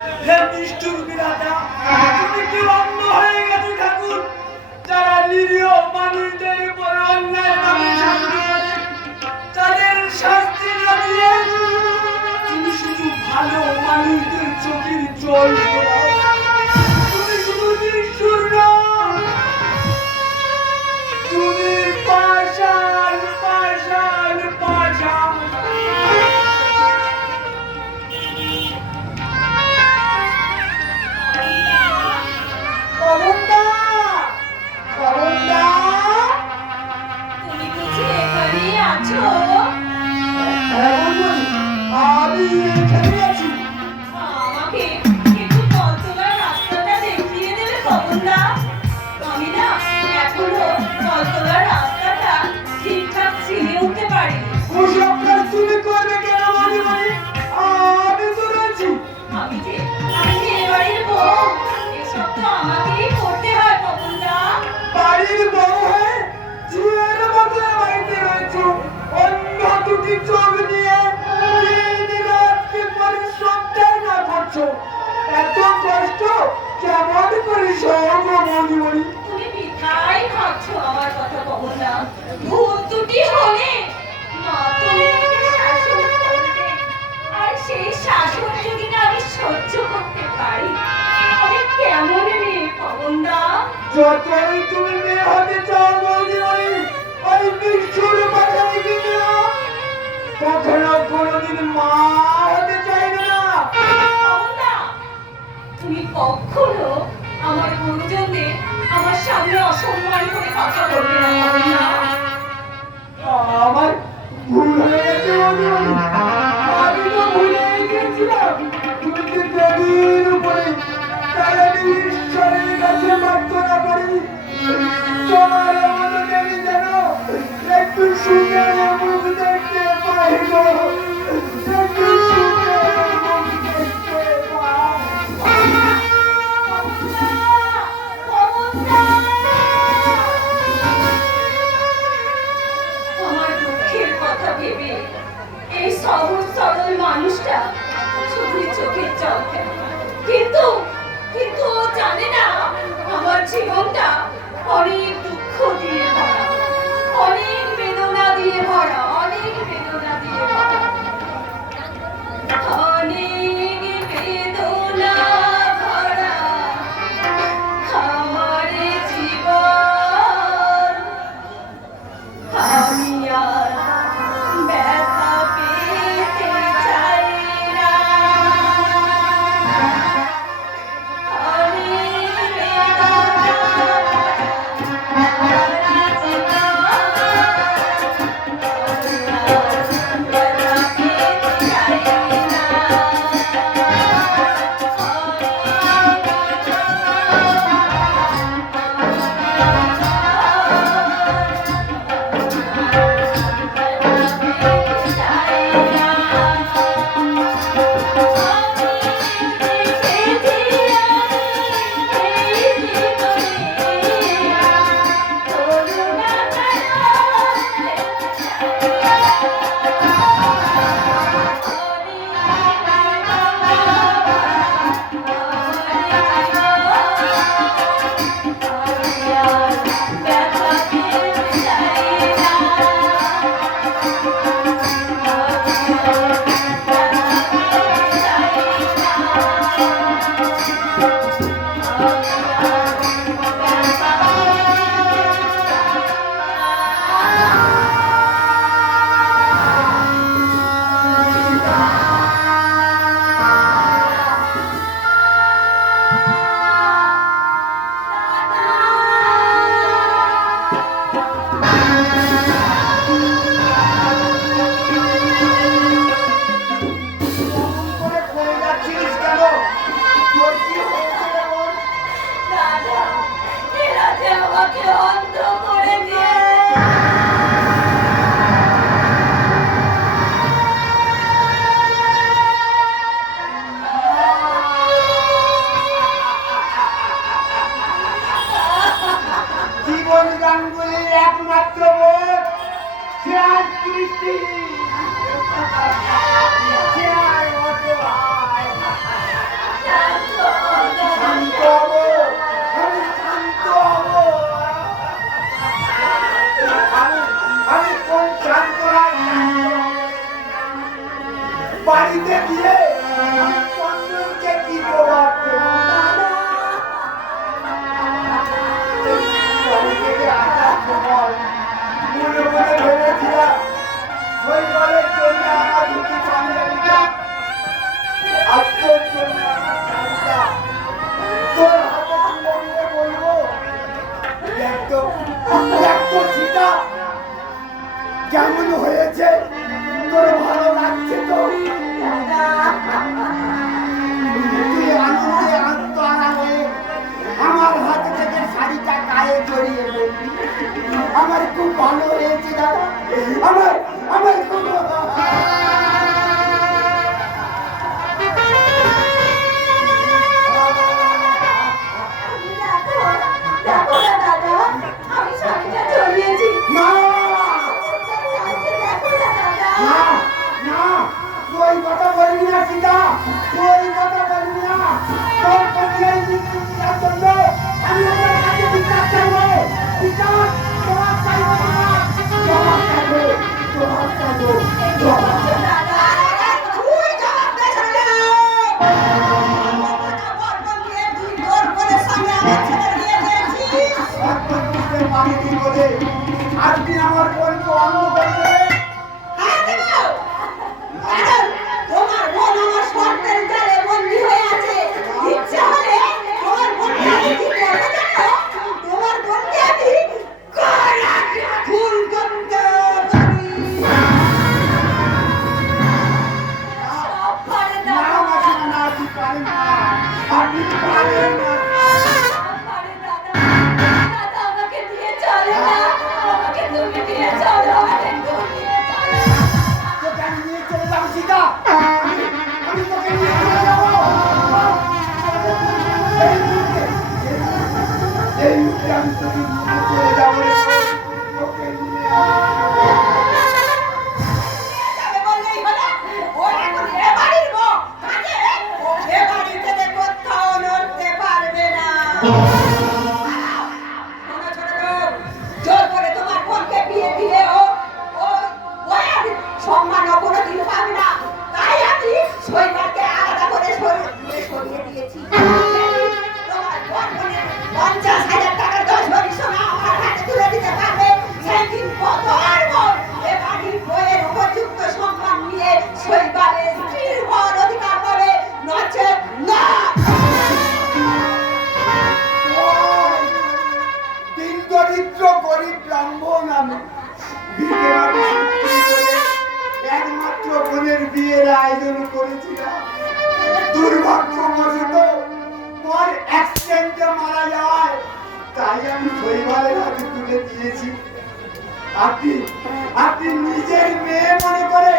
হে নিষ্ঠুর বিধাতা, তুমি কি অন্ধ হয়ে গেছো ঠাকুর? যারা নিরীহ মানুষদের উপর অন্যায়ভাবে শাস্তি করে তাদের শাস্তি না দিয়ে তুমি শুধু ভালো মানুষদের চোখের জল ঘোরাও। তুমি শুধু নিষ্ঠুর নও, তুমি পাষাণ পাষাণ পাষাণ। কমলদা, কমলদা, তুমি বুঝি এখানেই আছো? আমি এখানে আছি। আমাকে একটু কলতলার রাস্তাটা দেখিয়ে দেবে কমলদা? আমি না এখনো কলতলার রাস্তাটা ঠিকঠাক চিনে উঠতে পারিনি। ওসব কাজ তুমি করবে কেন মাঝে? আমি তো রয়েছি। আমি যে এ বাড়ির বউ, এসব তো আমাকেই করতে হয় কমলদা। বাড়ির বউ হয়ে ঝিয়ের মতো বাড়িতে রয়েছে, অন্য দুটি চোখ নিয়ে দিন রাত কি পরিশ্রমটাই না করছো। এত কষ্ট কেমন করে সহ্য মজুরি? তুমি মিঠাই খাচ্ছ আমার কথা কমলদা। ভুল ত্রুটি হলে মা তুমি আমাকে শাসন করবে, আর সেই শাসন যদি না আমি সহ্য করতে পারি, আমি কেমন মেয়ে কমলদা? যতই তুমি মেয়ে হতে চাও মজুরি, ওই নিষ্ঠুর বাসা থেকে নিও, কখনো কোনোদিন মা হতে চাইবে না। কমলদা, তুমি কখনো আমার গুরুজনদের আমার সামনে অসম্মান করে কথা বলবে না কমলদা। আমার ভুল হয়ে গেছে মজুরি, আমি তো ভুলে গেছিলাম তুমি যে দেবীর উপরে তাহলে ঈশ্বরের কাছে প্রার্থনা করি তোমার মতো দেবী যেন একটু সুখে মুখ দেখতে পাই গো, একটু সুখে মুখ দেখতে পাই। আমার দুঃখের কথা ভেবে এই সহজ সরল মানুষটা শুধুই চোখের জল ফেলে, কিন্তু কিন্তু ও জানে না আমার জীবনটা অনেক দুঃখ দিয়ে ভরা, অনেক বেদনা দিয়ে ভরা, অনেক বেদনা দিয়ে ভরা, অনেক বেদনা ভরা আমার জীবন। আমি আর ব্যথা পেতে চাই না, অনেক বেদনা ভরা জীবন। শোনো ছোট লোক, জোর করে তোমার বোনকে বিয়ে দিলে ও আর সম্মান কোনোদিন পাবে না। তাই আমি শৈবালকে আলাদা করে সরিয়ে দিয়েছি। তোমার বোনের 50,000 টাকার 10 ভরি সোনা আমার হাতে তুলে দিতে পারবে, সেদিন তোমার বোন এ বাড়ির বইয়ের উপযুক্ত সম্মান নিয়ে শৈবালের স্ত্রীর হওয়ার অধিকার পাবে, নচেত না। দিন দরিদ্র গরিব ব্রাহ্মণ আমি ভিটে মাটি বিক্রি করে একমাত্র বোনের বিয়ের আয়োজন করেছিলাম। দুর্ভাগ্যবশত পর অ্যাক্সিডেন্টে মারা যায়, তাই আমি শৈবালের হাতে তুলে দিয়েছি। আপনি আপনি নিজের মেয়ে মনে করে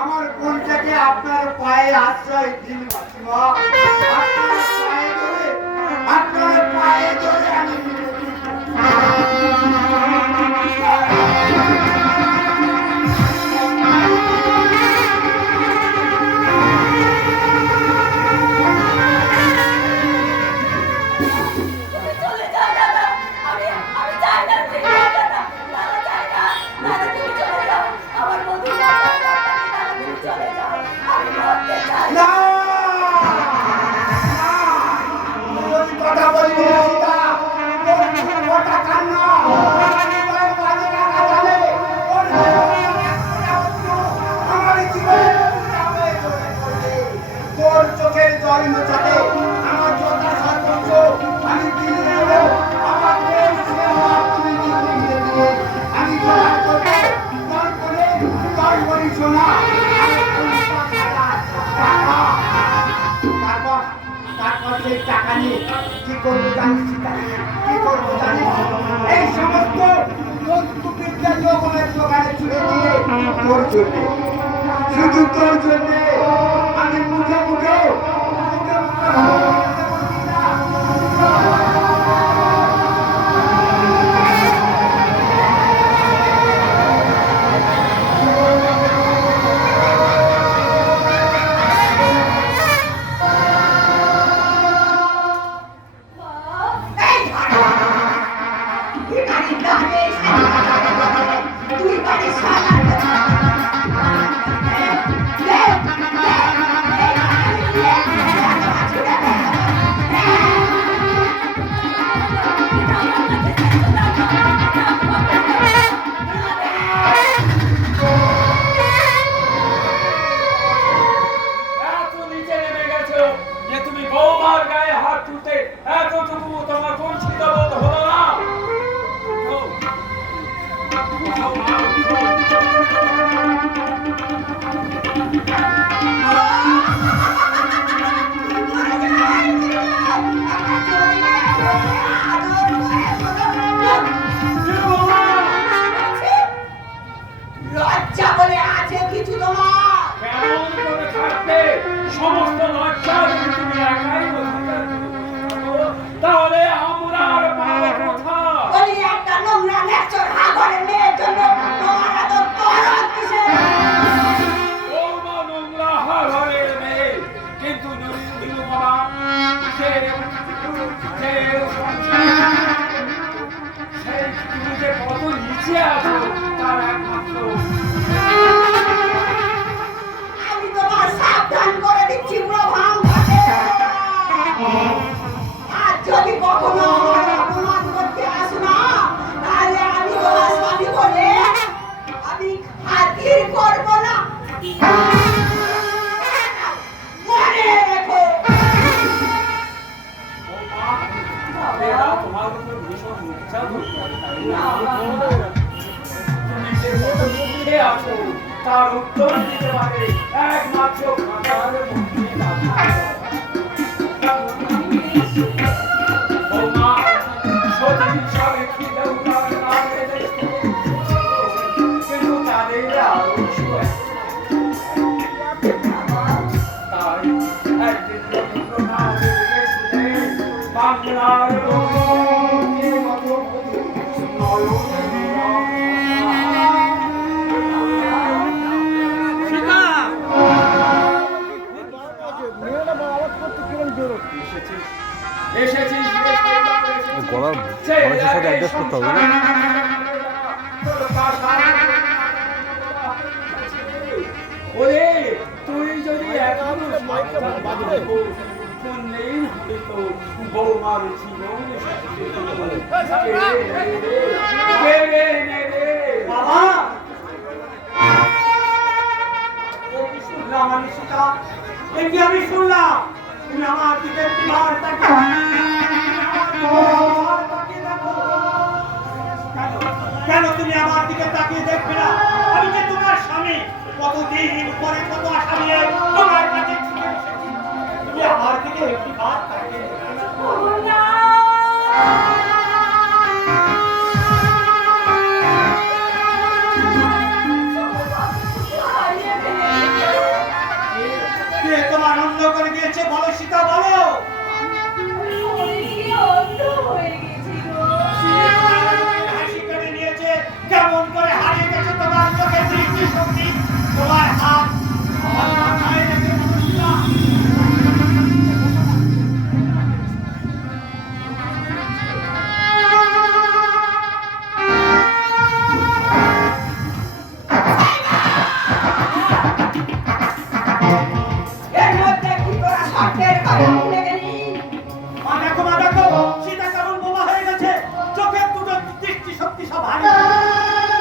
আমার বোনটাকে আপনার পায়ে আশ্রয় দিন মাসিমা। আপনার পায়ে ধরে আমি তুমি চলে যাও দাদা, আমি চাই না তুমি যাও দাদা, দাদা চাই না, দাদা তুমি চলে যাও, আমার বন্ধু দাদা তুমি চলে যাও, আমি মরতে চাই না। না! ওই কথা বলবি না সীতা, তোর ছোটটা কান্না জীবনের মাঝে রাখা যাবে। আমার জীবনে তোর চোখের জল মোছাতে আমার যথা সর্বোচ্চ আমি দিয়ে দেব। আমার দেশ সেবা তুমি নিয়ে দিয়ে আমি জোগাড় করবো তোর করে তোর বলি শোনা। তারপর সেই টাকা নিয়ে কি করবো জানিস সীতা? কি করবো জানিস? এই সমস্ত বন্ধুবিদ্যা যৌবনের দোকানে ছুড়ে দিয়ে তোর জন্যে, শুধু তোর জন্যে আমি মুখে মুখে এত নিচে নেমে গেছো যে তুমি বৌমার গায়ে হাত তুলতে এতটুকু তোমার কুণ্ঠিত বোধ হলো না? উঠো। উঠো মা, উঠো। কি বৌমা? লজ্জা বলে আছে কিছু তোমার? কেমন করে থাকবে? সমস্ত লজ্জা যদি তুমি একাই অধিকার করো, তাহলে আমরা আর পাবো কোথায়? বলি একটা নোংরা ন্যাচর হাগরের মেয়ের জন্য তোমার এত দরদ কিসের? বৌমা নোংরা হাড়ের মেয়ে, কিন্তু নীলু বাবা সেই তুমি যে কত নিচে আছো তার একমাত্র আমি তোমার সাবধান করে দিচ্ছি পুরো ভাঙ ঘাটে। আর যদি কখনো আমার অপমান করতে আসো না, তাহলে আমি তোমার স্বামী বলে আমি খাতির করবো না। মনে রেখো। বৌমা, এরা তোমার উপর ভীষণ নির্যাতন করে, তাই না? তুমি যে কত সুখে আছো তার উত্তর দিতে পারে একমাত্র কাঁটার মধ্যে বৌমা, সতী হিসাবে খিদেও তার নামে দেখতে, কিন্তু তাদের আরো তাই একদিন রবীন্দ্রনাথ লিখেছিলেন, বাংলার রঙের মতো সীতা এসেছিস এসেছিস রে শৈবাল, এসেছিস। গলার সেই ভয়েসের সাথে এক অ্যাডজাস্ট করতে হবে না? তোর পাশার ওরে তুই যদি এখনো শুনলেই হয়তো বৌমার জীবন বাবা ও কি শুনলাম আমি সীতা? এ কি আমি শুনলাম? তুমি আমার দিকে একটিবার তাকিয়ে দেখো। কেন তুমি আমার দিকে তাকিয়ে দেখবে না? আমি যে তোমার স্বামী, কতদিন পরে কত আশা নিয়ে তোমার কাছে ছুটে এসেছি। তুমি আমার দিকে একটিবার তাকিয়ে দেখবে না? না হারিয়ে ফেলেছি। কে তোমার অন্ধ করে দিয়েছে বলো সীতা, বলো। পড়ে গিয়ে অন্ধ হয়ে গেছি গো। হাসি কেড়ে নিয়েছে, কেমন করে হারিয়ে গেছে তোমার চোখের দৃষ্টিশক্তি, তোমার হাত আমার মাথায় রেখে বলো সীতা। এর মধ্যে কি তোরা শর্তের কথা ভুলে গেলি? মা দেখো, সীতা কেমন বোমা হয়ে গেছে, চোখের দুটো দৃষ্টিশক্তি সব হারিয়ে গেছে।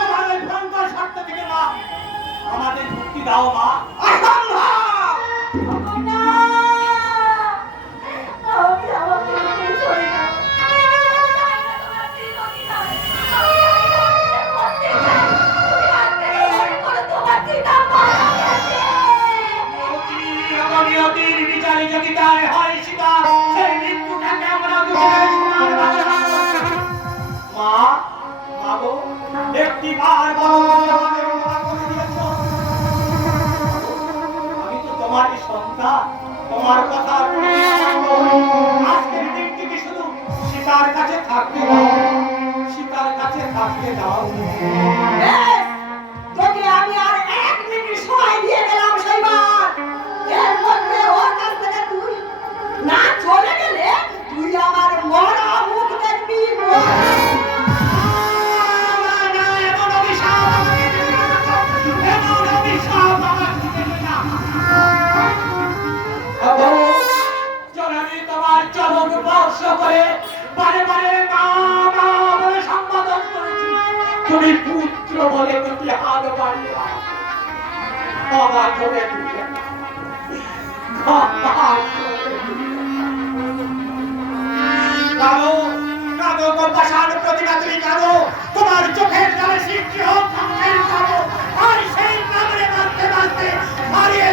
তোমার ওই ভয়ঙ্কর শর্ত থেকে মা আমাদের মুক্তি দাও মা। না! আমি আমাকে ছেড়ে চলে যাব। আমি চাই না তোমার জীবনই নয়। আমি এই মরতে চাই। তুমি হাত থেকে মনে করো তোমার চিতা মারা গেছে। নিয়তির বিচারে যদি তাই হয় সীতা, সেই মৃত্যুটাকে আমরা দুজনে সোনার বাংলা মা, মা গো, একটিবার বলো তুমি আমাদের ক্ষমা করে দিয়েছো। আমি তো তোমারই সন্তান, তোমার কথা আজকের দিনটিকে শুধু সীতার কাছে থাকতে দাও, সীতার কাছে থাকতে দাও। বেশ, তোকে আমি আর 1 মিনিট সময় দিয়ে গেলাম শৈবাল। এর মধ্যে ওর কাছ থেকে তুই না চলে গেলে তুই আমার মরা মুখ দেখবি। এমন অভিশাপ আমাকে দিবে না, এমন অভিশাপ আমাকে দিবে না। বাবু, জননী তোমার চরণ স্পর্শ করে বারে বারে মা মা বলে সম্বোধন করেছি, তুমি পুত্র বলে দুটি হাত বাড়িয়ে ক্ষমা করে দিবে, ক্ষমা করে দিবে। কাঁদো, কাঁদো কম্পাসার প্রতিভা তুমি কাঁদো, তোমার চোখের জলে সৃষ্টি হোক ধ্বংসের কাঁদো, আর সেই কামড়ে বাঁচতে বাঁচতে হারিয়ে